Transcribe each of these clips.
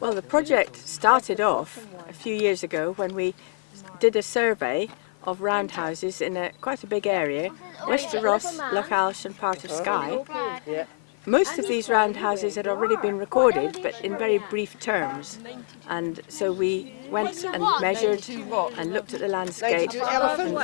Well, the project started off a few years ago when we did a survey of roundhouses in quite a big area, West of Ross, Loch Alsh and part of Skye. Most of these roundhouses had already been recorded, but in very brief terms. And so we went and measured and looked at the landscape and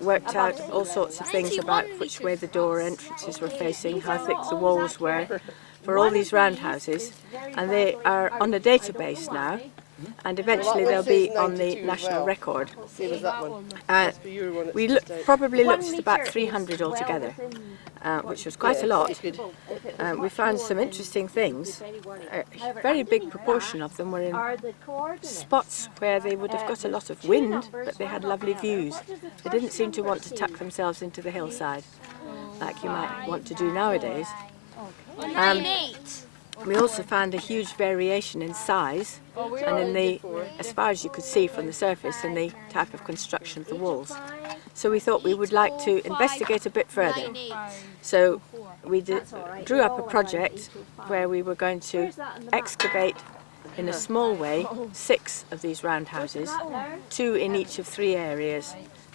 worked out all sorts of things about which way the door entrances were facing, how thick the walls were for all these roundhouses. And they are on a database now, and eventually they'll be on the national record. We probably looked at about 300 altogether, which was quite a lot. We found some interesting things. A very big proportion of them were in spots where they would have got a lot of wind, but they had lovely views. They didn't seem to want to tuck themselves into the hillside, like you might want to do nowadays. We also found a huge variation in size and in the, as far as you could see from the surface, in the type of construction of the walls. So we thought we would like to investigate a bit further. So we drew up a project where we were going to excavate in a small way 6 of these roundhouses, 2 in each of 3 areas,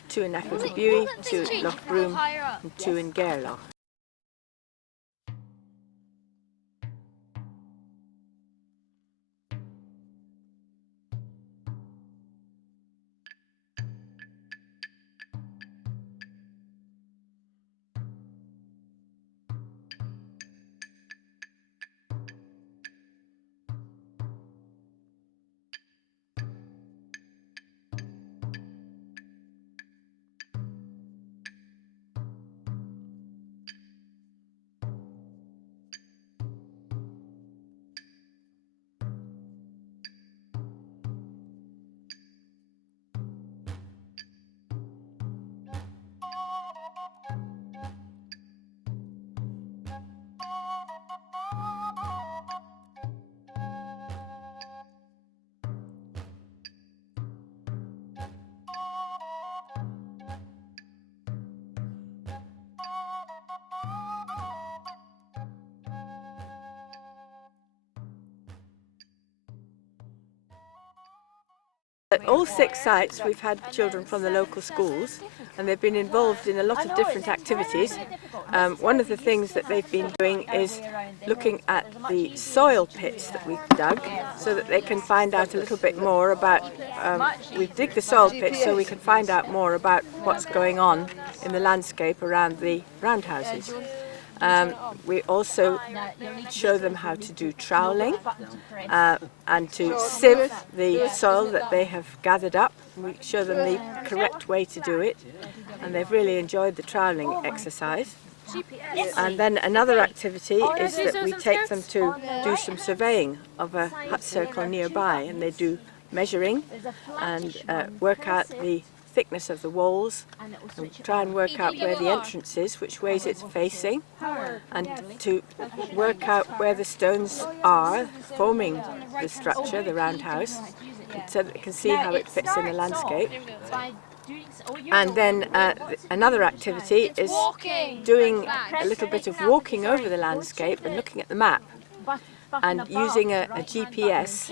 2 in Achiltibuie, 2 at Loch Rhue and 2 in Gairloch. At all 6 sites we've had children from the local schools, and they've been involved in a lot of different activities. One of the things that they've been doing is looking at the soil pits that we've dug, so that they can find out a little bit more about, we've digged the soil pits so we can find out more about what's going on in the landscape around the roundhouses. We also show them how to do troweling and to sieve the soil that they have gathered up. We show them the correct way to do it, and they've really enjoyed the troweling exercise. And then another activity is that we take them to do some surveying of a hut circle nearby, and they do measuring and work out the thickness of the walls, and try and work out where the entrance is, which ways it's facing, and to work out where the stones are forming the structure, the roundhouse, so that they can see how it fits in the landscape. And then another activity is doing a little bit of walking over the landscape and looking at the map, and using a GPS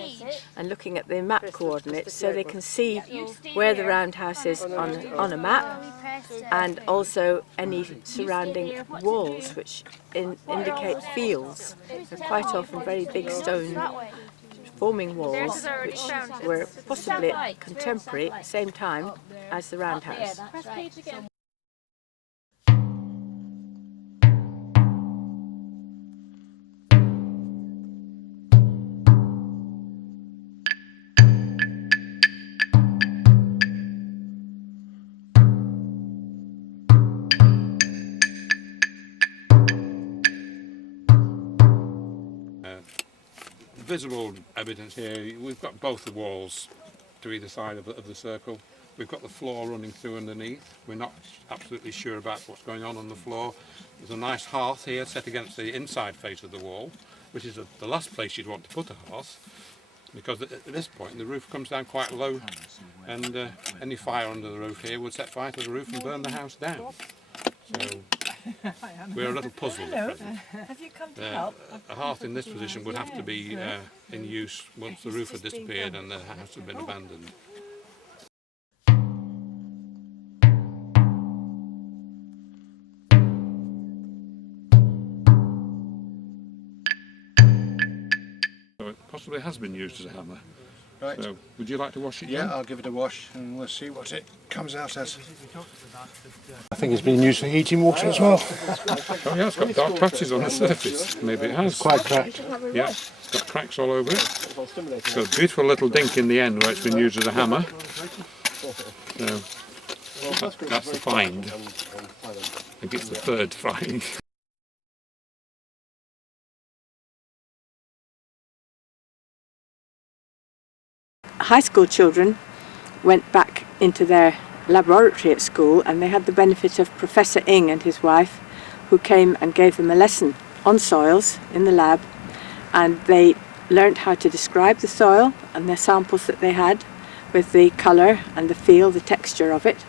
and looking at the map coordinates so they can see where the roundhouse is on a map, and also any surrounding walls which indicate fields. They're quite often very big stone forming walls which were possibly contemporary at the same time as the roundhouse. Visible evidence here, we've got both the walls to either side of the circle. We've got the floor running through underneath. We're not absolutely sure about what's going on the floor. There's a nice hearth here set against the inside face of the wall, which is the last place you'd want to put a hearth, because at this point the roof comes down quite low, and any fire under the roof here would set fire to the roof and burn the house down. So we're a little puzzled at present. Have you come to help? A hearth in this position would have to be in use once the roof had disappeared and the house had been abandoned. So it possibly has been used as a hammer. Right. So, would you like to wash it? Yeah, John? I'll give it a wash and we'll see what it comes out as. I think it's been used for heating water as well. Oh yeah, it's got dark patches on the surface. Maybe it has. Quite cracked. Yeah, it's got cracks all over it. It's got a beautiful little dink in the end where it's been used as a hammer. So, that's the find. I think it's the third find. High school children went back into their laboratory at school, and they had the benefit of Professor Ing and his wife, who came and gave them a lesson on soils in the lab, and they learnt how to describe the soil and the samples that they had with the colour and the feel, the texture of it,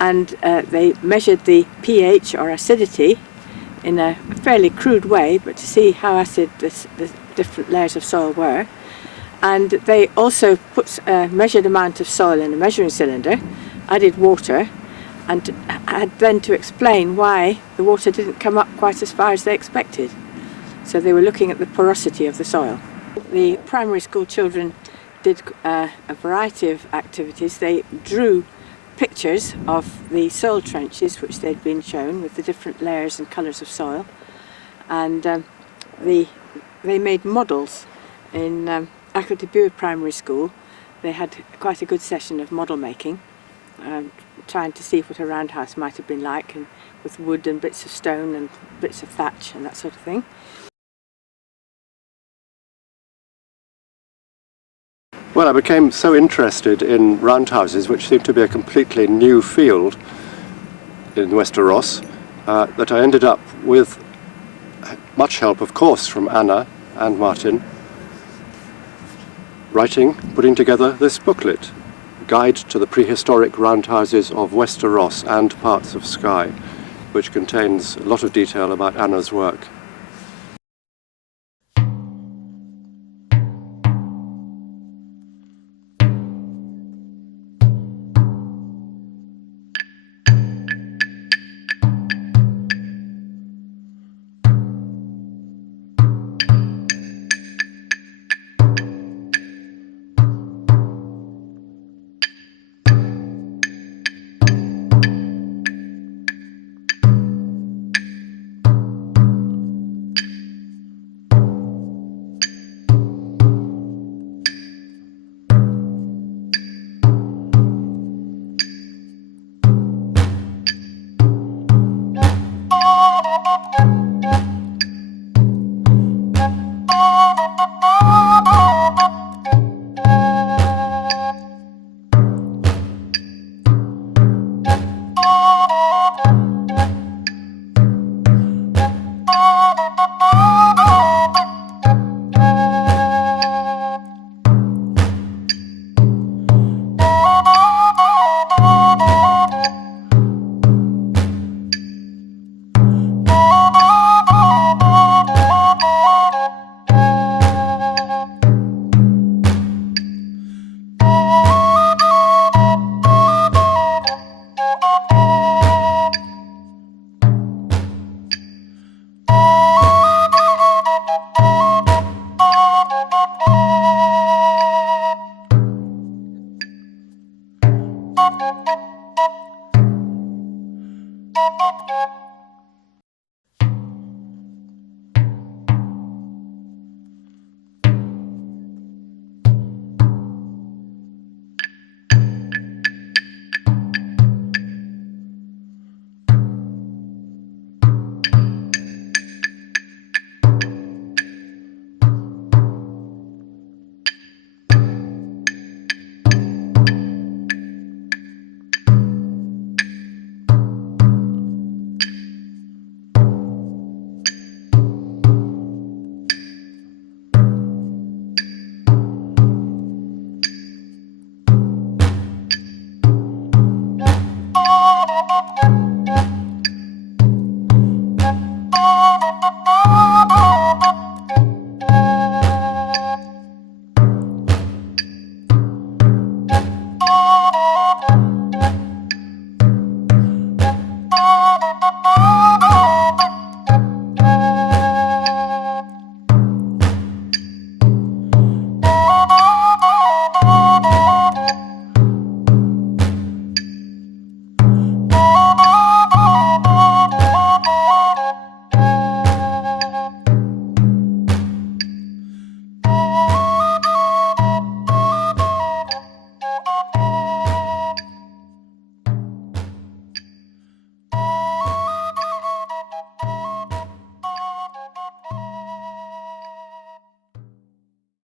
and they measured the pH or acidity in a fairly crude way, but to see how acid the different layers of soil were. And they also put a measured amount of soil in a measuring cylinder, added water, and had then to explain why the water didn't come up quite as far as they expected. So they were looking at the porosity of the soil. The primary school children did a variety of activities. They drew pictures of the soil trenches which they'd been shown with the different layers and colours of soil, and they made models in Achiltibuie Primary School. They had quite a good session of model making, trying to see what a roundhouse might have been like, and with wood and bits of stone and bits of thatch and that sort of thing. Well, I became so interested in roundhouses, which seemed to be a completely new field in Wester Ross, that I ended up with much help, of course, from Anna and Martin, putting together this booklet, Guide to the Prehistoric Roundhouses of Wester Ross and Parts of Skye, which contains a lot of detail about Anna's work.